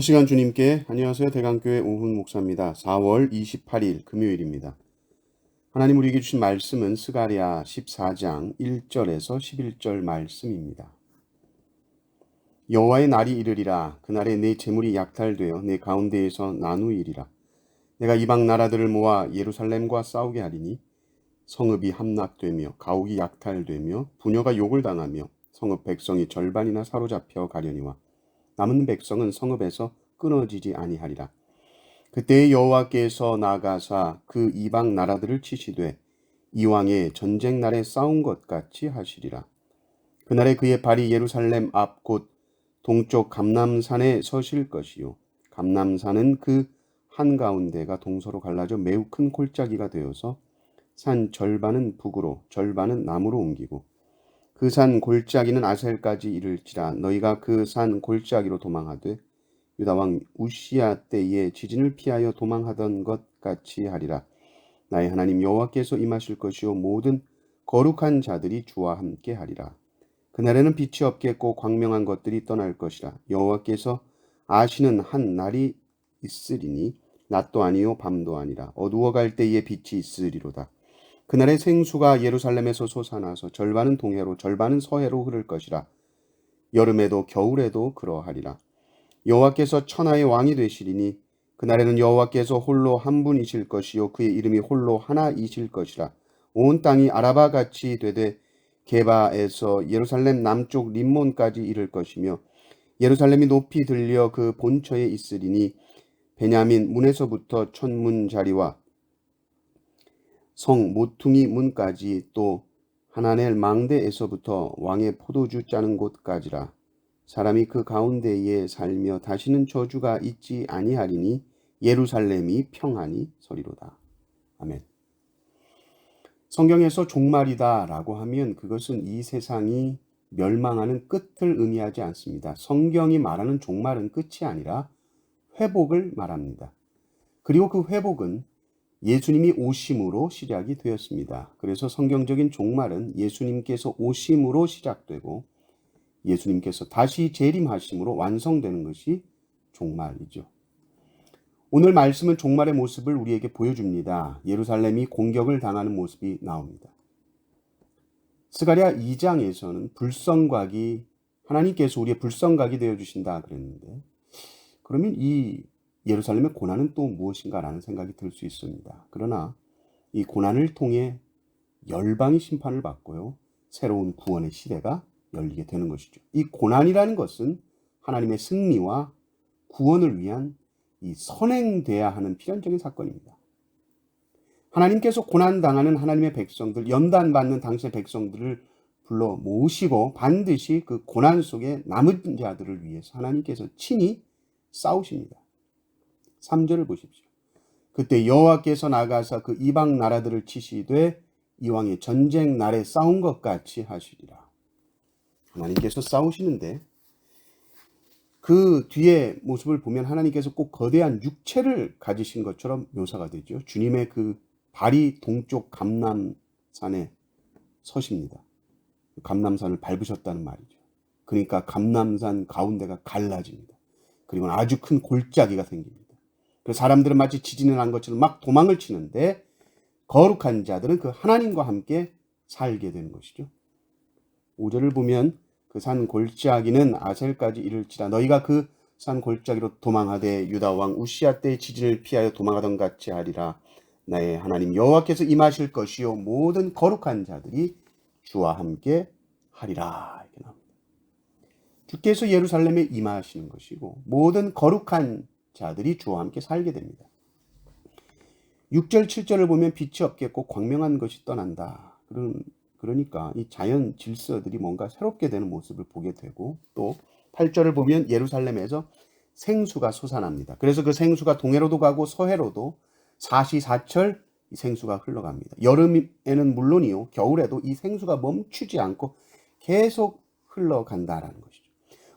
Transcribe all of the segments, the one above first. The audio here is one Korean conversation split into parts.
첫 시간 주님께 안녕하세요. 대강교회 오훈 목사입니다. 4월 28일 금요일입니다. 하나님 우리에게 주신 말씀은 스가랴 14장 1절에서 11절 말씀입니다. 여호와의 날이 이르리라 그날에 내 재물이 약탈되어 내 가운데에서 나누이리라 내가 이방 나라들을 모아 예루살렘과 싸우게 하리니 성읍이 함락되며 가옥이 약탈되며 부녀가 욕을 당하며 성읍 백성이 절반이나 사로잡혀 가려니와 남은 백성은 성읍에서 끊어지지 아니하리라. 그때 여호와께서 나가사 그 이방 나라들을 치시되 이왕의 전쟁 날에 싸운 것 같이 하시리라. 그날에 그의 발이 예루살렘 앞곧 동쪽 감남산에 서실 것이요 감남산은 그 한가운데가 동서로 갈라져 매우 큰 골짜기가 되어서 산 절반은 북으로 절반은 남으로 옮기고 그 산 골짜기는 아셀까지 이를지라 너희가 그 산 골짜기로 도망하되 유다 왕 우시야 때에 지진을 피하여 도망하던 것 같이 하리라. 나의 하나님 여호와께서 임하실 것이요 모든 거룩한 자들이 주와 함께 하리라. 그날에는 빛이 없겠고 광명한 것들이 떠날 것이라. 여호와께서 아시는 한 날이 있으리니 낮도 아니요 밤도 아니라 어두워 갈 때에 빛이 있으리로다 그날의 생수가 예루살렘에서 솟아나서 절반은 동해로 절반은 서해로 흐를 것이라. 여름에도 겨울에도 그러하리라. 여호와께서 천하의 왕이 되시리니 그날에는 여호와께서 홀로 한 분이실 것이요 그의 이름이 홀로 하나이실 것이라. 온 땅이 아라바 같이 되되 게바에서 예루살렘 남쪽 림몬까지 이를 것이며 예루살렘이 높이 들려 그 본처에 있으리니 베냐민 문에서부터 천문 자리와 성 모퉁이 문까지 또 하나넬 망대에서부터 왕의 포도주 짜는 곳까지라 사람이 그 가운데에 살며 다시는 저주가 있지 아니하리니 예루살렘이 평안히 서리로다. 아멘. 성경에서 종말이다라고 하면 그것은 이 세상이 멸망하는 끝을 의미하지 않습니다. 성경이 말하는 종말은 끝이 아니라 회복을 말합니다. 그리고 그 회복은 예수님이 오심으로 시작이 되었습니다. 그래서 성경적인 종말은 예수님께서 오심으로 시작되고 예수님께서 다시 재림하심으로 완성되는 것이 종말이죠. 오늘 말씀은 종말의 모습을 우리에게 보여줍니다. 예루살렘이 공격을 당하는 모습이 나옵니다. 스가랴 2장에서는 불성각이 하나님께서 우리의 불성각이 되어 주신다 그랬는데 그러면 이 예루살렘의 고난은 또 무엇인가라는 생각이 들 수 있습니다. 그러나 이 고난을 통해 열방이 심판을 받고요. 새로운 구원의 시대가 열리게 되는 것이죠. 이 고난이라는 것은 하나님의 승리와 구원을 위한 이 선행돼야 하는 필연적인 사건입니다. 하나님께서 고난당하는 하나님의 백성들, 연단받는 당신의 백성들을 불러 모으시고 반드시 그 고난 속에 남은 자들을 위해서 하나님께서 친히 싸우십니다. 3절을 보십시오. 그때 여호와께서 나가서 그 이방 나라들을 치시되 이왕의 전쟁 날에 싸운 것 같이 하시리라. 하나님께서 싸우시는데 그 뒤에 모습을 보면 하나님께서 꼭 거대한 육체를 가지신 것처럼 묘사가 되죠. 주님의 그 발이 동쪽 감남산에 서십니다. 감남산을 밟으셨다는 말이죠. 그러니까 감남산 가운데가 갈라집니다. 그리고 아주 큰 골짜기가 생깁니다. 그 사람들은 마치 지진을 한 것처럼 막 도망을 치는데 거룩한 자들은 그 하나님과 함께 살게 되는 것이죠. 5절을 보면 그 산 골짜기는 아셀까지 이를지라 너희가 그 산 골짜기로 도망하되 유다 왕 우시아 때의 지진을 피하여 도망하던 같이 하리라 나의 하나님 여호와께서 임하실 것이요 모든 거룩한 자들이 주와 함께 하리라 이렇게 나옵니다. 주께서 예루살렘에 임하시는 것이고 모든 거룩한 자들이 주와 함께 살게 됩니다. 6절, 7절을 보면 빛이 없겠고 광명한 것이 떠난다. 그런, 그러니까 이 자연 질서들이 뭔가 새롭게 되는 모습을 보게 되고 또 8절을 보면 예루살렘에서 생수가 솟아납니다. 그래서 그 생수가 동해로도 가고 서해로도 사시사철 이 생수가 흘러갑니다. 여름에는 물론이요, 겨울에도 이 생수가 멈추지 않고 계속 흘러간다라는 것이죠.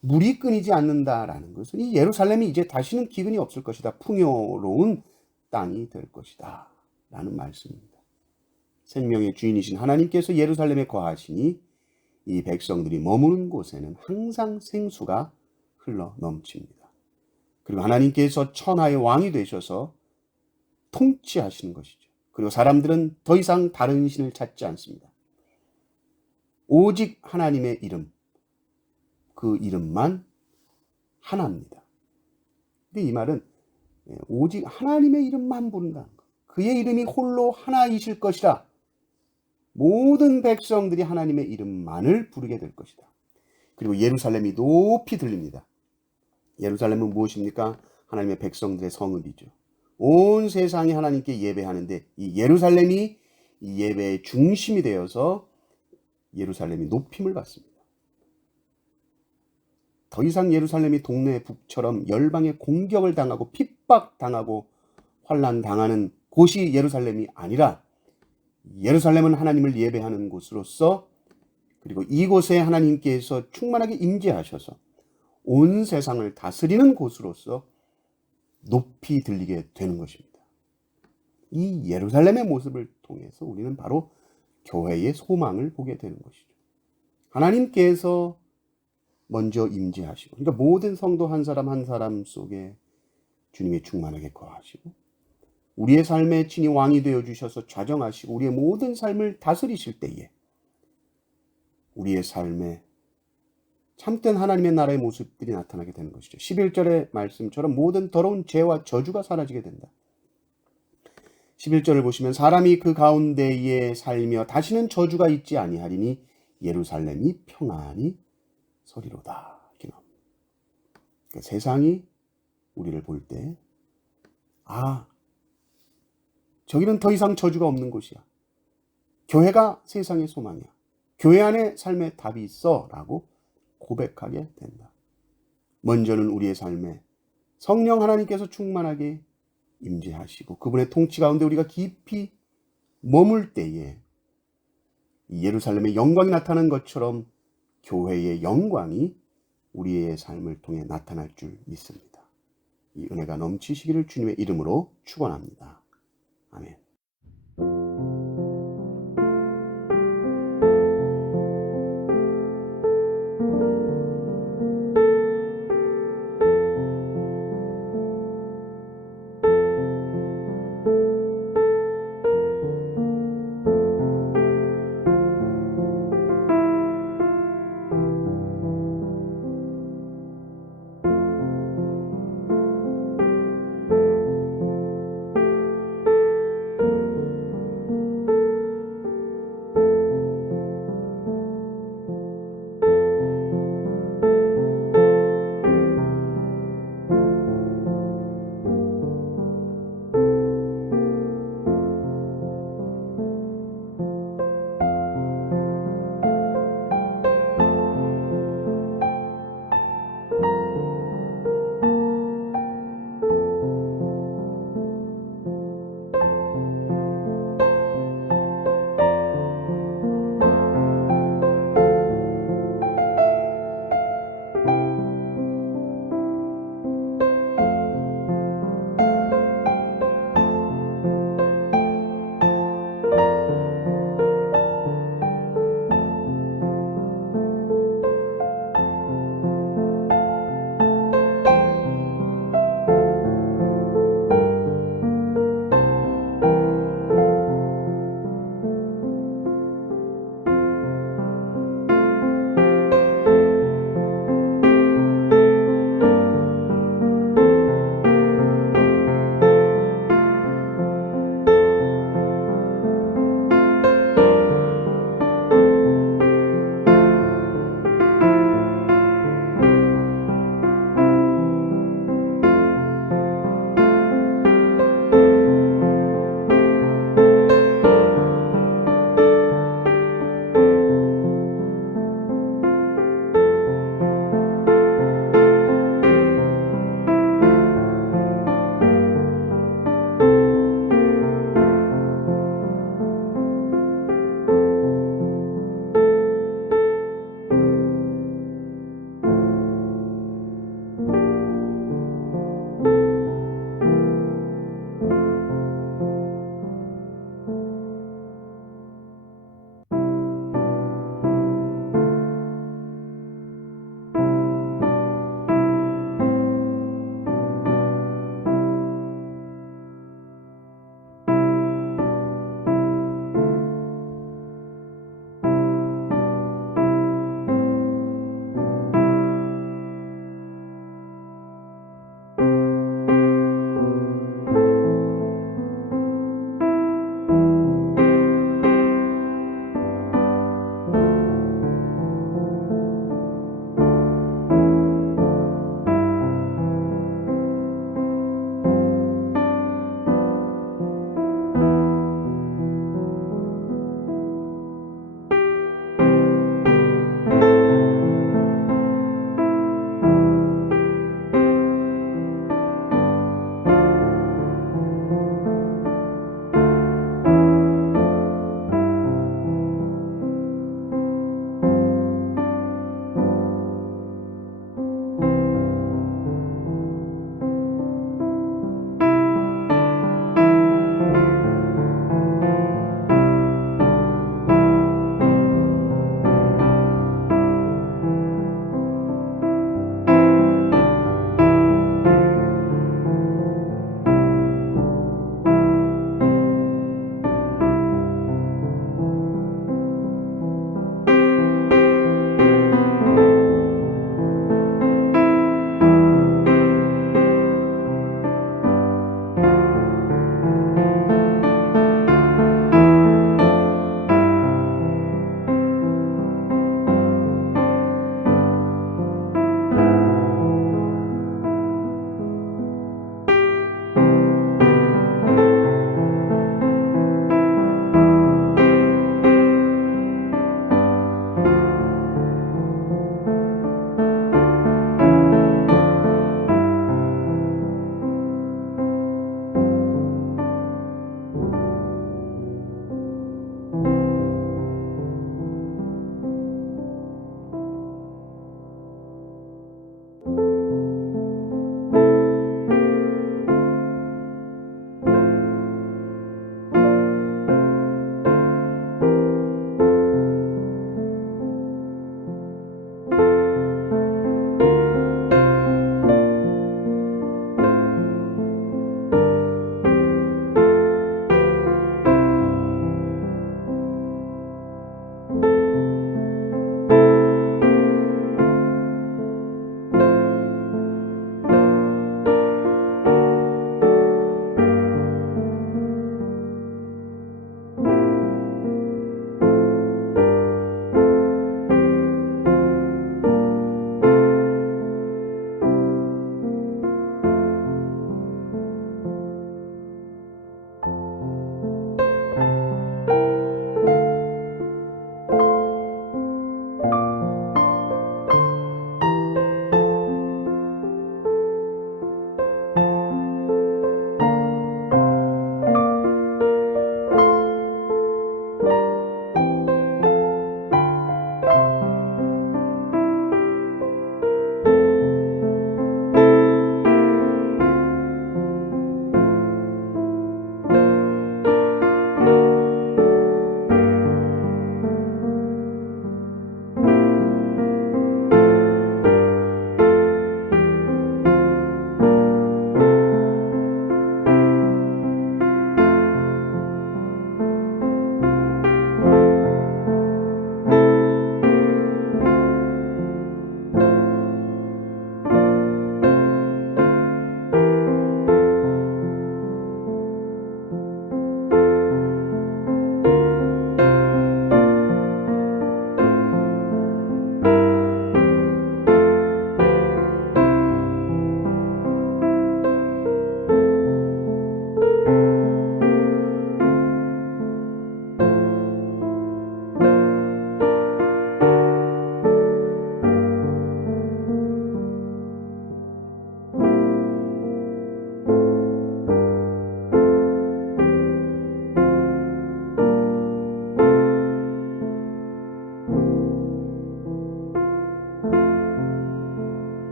물이 끊이지 않는다라는 것은 이 예루살렘이 이제 다시는 기근이 없을 것이다. 풍요로운 땅이 될 것이다. 라는 말씀입니다. 생명의 주인이신 하나님께서 예루살렘에 거하시니 이 백성들이 머무는 곳에는 항상 생수가 흘러 넘칩니다. 그리고 하나님께서 천하의 왕이 되셔서 통치하시는 것이죠. 그리고 사람들은 더 이상 다른 신을 찾지 않습니다. 오직 하나님의 이름, 그 이름만 하나입니다. 근데 이 말은 예, 오직 하나님의 이름만 부른다는 것. 그의 이름이 홀로 하나이실 것이라. 모든 백성들이 하나님의 이름만을 부르게 될 것이다. 그리고 예루살렘이 높이 들립니다. 예루살렘은 무엇입니까? 하나님의 백성들의 성읍이죠. 온 세상이 하나님께 예배하는데 이 예루살렘이 이 예배의 중심이 되어서 예루살렘이 높임을 받습니다. 더 이상 예루살렘이 동네 북처럼 열방의 공격을 당하고 핍박당하고 환란 당하는 곳이 예루살렘이 아니라 예루살렘은 하나님을 예배하는 곳으로서 그리고 이곳에 하나님께서 충만하게 임재하셔서 온 세상을 다스리는 곳으로서 높이 들리게 되는 것입니다. 이 예루살렘의 모습을 통해서 우리는 바로 교회의 소망을 보게 되는 것이죠. 하나님께서 먼저 임재하시고, 그러니까 모든 성도 한 사람 한 사람 속에 주님의 충만하게 거하시고, 우리의 삶에 친히 왕이 되어 주셔서 좌정하시고, 우리의 모든 삶을 다스리실 때에, 우리의 삶에 참된 하나님의 나라의 모습들이 나타나게 되는 것이죠. 11절의 말씀처럼 모든 더러운 죄와 저주가 사라지게 된다. 11절을 보시면 사람이 그 가운데에 살며 다시는 저주가 있지 아니하리니 예루살렘이 평안히 나옵니다. 그러니까 세상이 우리를 볼 때, 아, 저기는 더 이상 저주가 없는 곳이야. 교회가 세상의 소망이야. 교회 안에 삶의 답이 있어. 라고 고백하게 된다. 먼저는 우리의 삶에 성령 하나님께서 충만하게 임재하시고 그분의 통치 가운데 우리가 깊이 머물 때에 예루살렘의 영광이 나타나는 것처럼 교회의 영광이 우리의 삶을 통해 나타날 줄 믿습니다. 이 은혜가 넘치시기를 주님의 이름으로 축원합니다. 아멘.